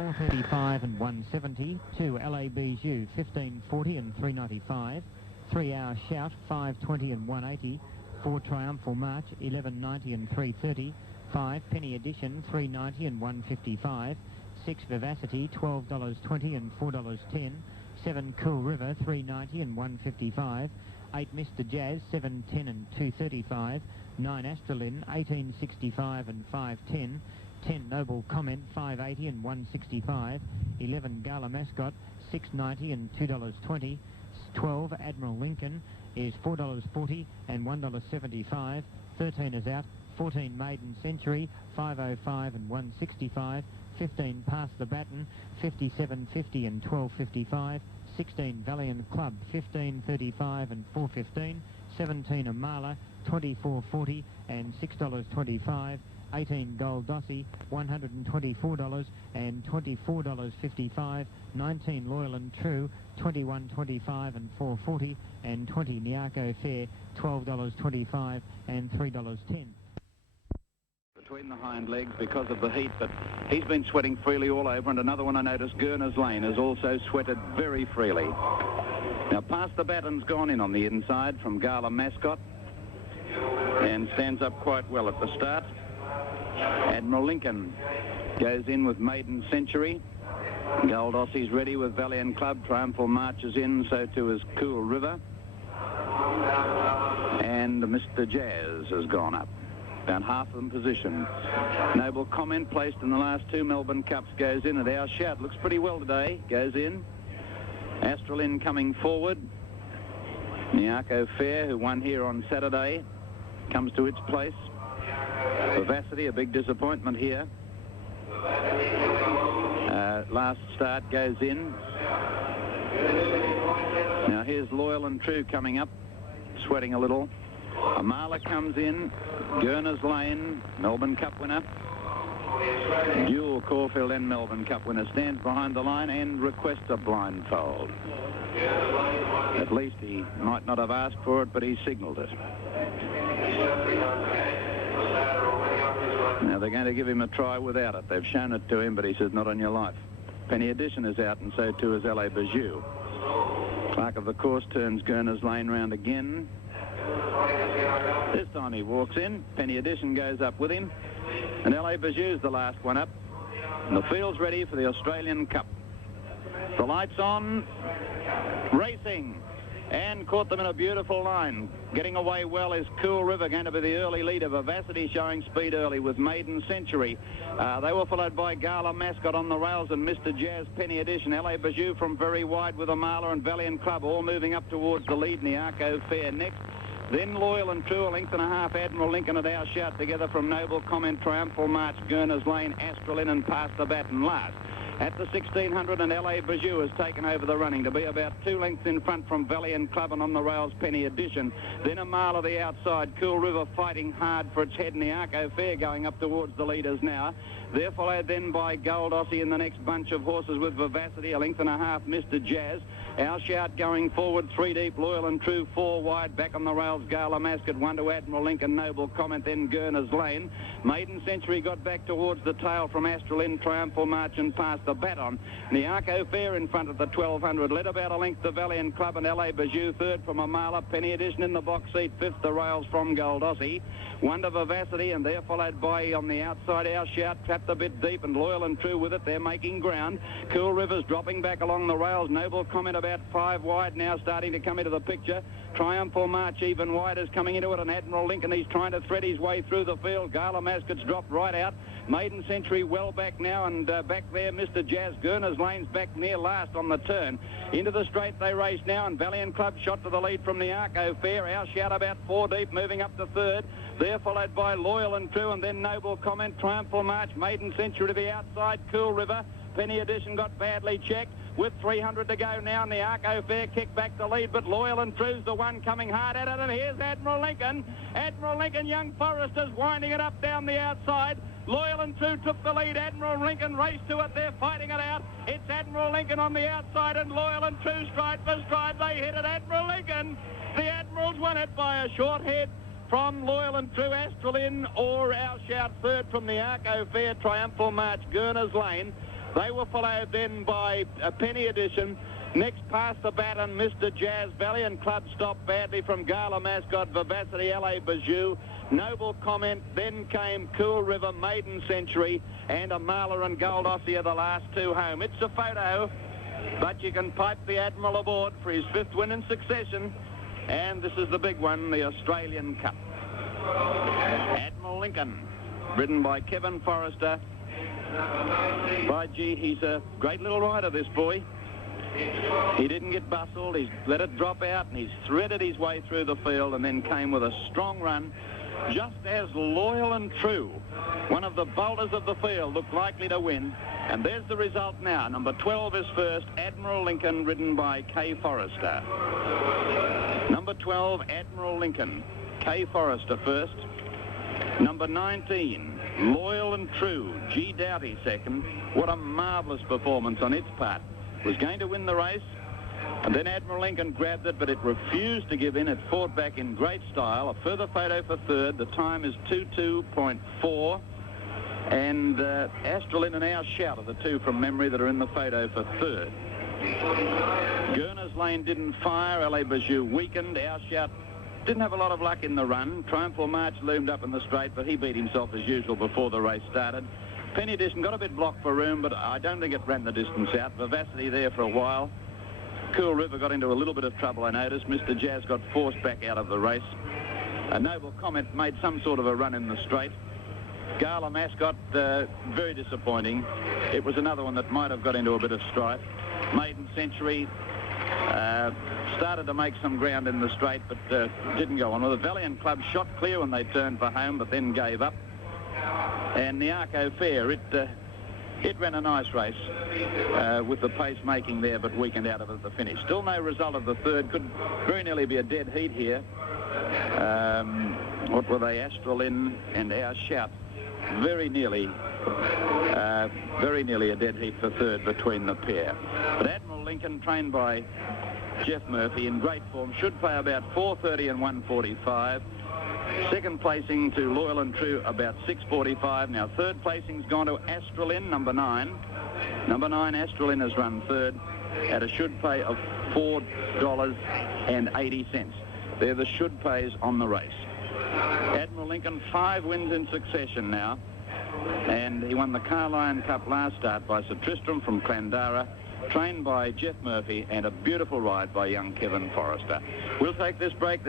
4:35 and 170. 2 LA Bijou 15:40 and 395. 3 Hour Shout 5:20 and 180. 4 Triumphal March 11:90 and 330. 5 Penny Edition 3:90 and 155. 6 Vivacity $12.20 and $4.10. 7 Cool River 3:90 and 155. 8 Mr. Jazz 7:10 and 235. 9 Astralin 18:65 and 5:10. 10 Noble Comment 5:80 and 165. 11 Gala Mascot 6:90 and $2.20. 12 Admiral Lincoln is $4.40 and $1.75. 13 is out. 14 Maiden Century 5:05 and 165. 15 Pass the Baton 57.50 and 12.55. 16 Valiant Club 15.35 and 4.15. 17 Amala 24.40 and $6.25. 18 Gold Dossie $124 and $24.55. 19 Loyal and True $21.25 and $4.40. And 20 Niaco Fair $12.25 and $3.10. Between the hind legs because of the heat, but he's been sweating freely all over. And another one I noticed, Gurner's Lane, has also sweated very freely. Now, Pass the Baton's gone in on the inside from Gala Mascot and stands up quite well at the start. Admiral Lincoln goes in with Maiden Century. Gold Aussie's ready with Valiant Club. Triumphal March is in, so too is Cool River. And Mr. Jazz has gone up. About half of them positioned. Noble Comment placed in the last 2 Melbourne Cups goes in, and Our Shout looks pretty well today, goes in. Astralin coming forward. Niaco Fair, who won here on Saturday, comes to its place. Vivacity, a big disappointment here. Last start goes in. Now here's Loyal and True coming up, sweating a little. Amala comes in. Gurner's Lane, Melbourne Cup winner. Dual Caulfield and Melbourne Cup winner stands behind the line and requests a blindfold. At least he might not have asked for it, but he signalled it. Now they're going to give him a try without it. They've shown it to him, but he says, not on your life. Penny Edition is out, and so too is LA Bijou. Clerk of the course turns Gurner's Lane round again. This time he walks in. Penny Edition goes up with him. And LA Bijou's the last one up. And the field's ready for the Australian Cup. The lights on. Racing. And caught them in a beautiful line. Getting away well is Cool River, going to be the early leader. Vivacity showing speed early with Maiden Century. They were followed by Gala Mascot on the rails and Mr. Jazz, Penny Edition. LA Bijou from very wide with Amala and Valiant Club all moving up towards the lead. Niaco Fair next. Then Loyal and True, a length and a half. Admiral Lincoln at Our Shout together from Noble Comment, Triumphal March, Gurner's Lane, Astralin and Pass the Baton last. At the 1600, and LA Bijou has taken over the running to be about 2 lengths in front from Valiant Club, and on the rails Penny Edition. Then a mile of the outside, Cool River fighting hard for its head. Niaco Fair going up towards the leaders now. They're followed then by Gold Aussie in the next bunch of horses with Vivacity, a length and a half, Mr. Jazz. Our Shout going forward, 3 deep, Loyal and True, 4 wide. Back on the rails, Gala Mascot, 1 to Admiral Lincoln, Noble Comment, then Gurner's Lane. Maiden Century got back towards the tail from Astralin, Triumphal March and Pass the Baton. Niaco Fair in front of the 1200, led about a length to Valiant Club and LA Bijou, 3rd from Amala. Penny Edition in the box seat, 5th the rails from Gold Aussie. 1 to Vivacity, and they're followed by, on the outside, Our Shout, trapped a bit deep, and Loyal and True with it. They're making ground. Cool River's dropping back along the rails. Noble Comment about 5 wide now, starting to come into the picture. Triumphal March even wider is coming into it, and Admiral Lincoln, he's trying to thread his way through the field. Gala Mascot's dropped right out. Maiden Century well back now, and back there Mr. Jazz. Gurner's Lane's back near last on the turn. Into the straight they race now, and Valiant Club shot to the lead from Niaco Fair. Our Shout about 4 deep, moving up to 3rd. They're followed by Loyal and True, and then Noble Comment, Triumphal March, Maiden Century to the outside, Cool River. Penny Edition got badly checked. With 300 to go now, Niaco Fair kicked back the lead, but Loyal and True's the one coming hard at it, and here's Admiral Lincoln. Admiral Lincoln, Young Foresters winding it up down the outside. Loyal and True took the lead. Admiral Lincoln raced to it. They're fighting it out. It's Admiral Lincoln on the outside, and Loyal and True stride for stride. They hit it. Admiral Lincoln. The Admirals won it by a short head from Loyal and True. Astralin or Our Shout, 3rd from Niaco Fair, Triumphal March, Gurner's Lane. They were followed then by a Penny Edition. Next, past the baton, Mr. Jazz, Valiant Club stopped badly from Gala Mascot, Vivacity, LA Bijou, Noble Comment, then came Cool River, Maiden Century, and Amala and Gold Aussie are the last two home. It's a photo, but you can pipe the Admiral aboard for his 5th win in succession, and this is the big one, the Australian Cup. Admiral Lincoln, ridden by Kevin Forrester. By gee, he's a great little rider, this boy. He didn't get bustled, he's let it drop out, and he's threaded his way through the field and then came with a strong run, just as Loyal and True, one of the bolters of the field, looked likely to win. And there's the result now. Number 12 is first, Admiral Lincoln, ridden by K. Forrester. Number 12, Admiral Lincoln, K. Forrester first. Number 19, Loyal and True, G. Doughty second. What a marvellous performance on its part. Was going to win the race, and then Admiral Lincoln grabbed it, but it refused to give in. It fought back in great style. A further photo for third. The time is 22.4, and Australian and Our Shout are the two from memory that are in the photo for third. Gurner's Lane didn't fire. LA Bijou weakened. Our Shout didn't have a lot of luck in the run. Triumphal March loomed up in the straight, but he beat himself as usual before the race started. Penny Edition got a bit blocked for room, but I don't think it ran the distance out. Vivacity there for a while. Cool River got into a little bit of trouble, I noticed. Mr. Jazz got forced back out of the race. A Noble Comment made some sort of a run in the straight. Gala Mascot, very disappointing. It was another one that might have got into a bit of strife. Maiden Century started to make some ground in the straight, but didn't go on. Well, the Valiant Club shot clear when they turned for home, but then gave up. And the Arco Fair, it ran a nice race with the pace making there, but weakened out of it at the finish. Still no result of the third. Could very nearly be a dead heat here. What were they? Australian and Our Shout. Very nearly a dead heat for third between the pair. But Admiral Lincoln, trained by Jeff Murphy, in great form, should pay about 4:30 and 1:45. Second placing to Loyal and True, about 6:45. Now third placing's gone to Australian, number 9. Number 9, Australian, has run third at a should pay of $4.80. They're the should pays on the race. Admiral Lincoln, 5 wins in succession now, and he won the Carlion Cup last start by Sir Tristram from Clandara, trained by Jeff Murphy, and a beautiful ride by young Kevin Forrester. We'll take this break.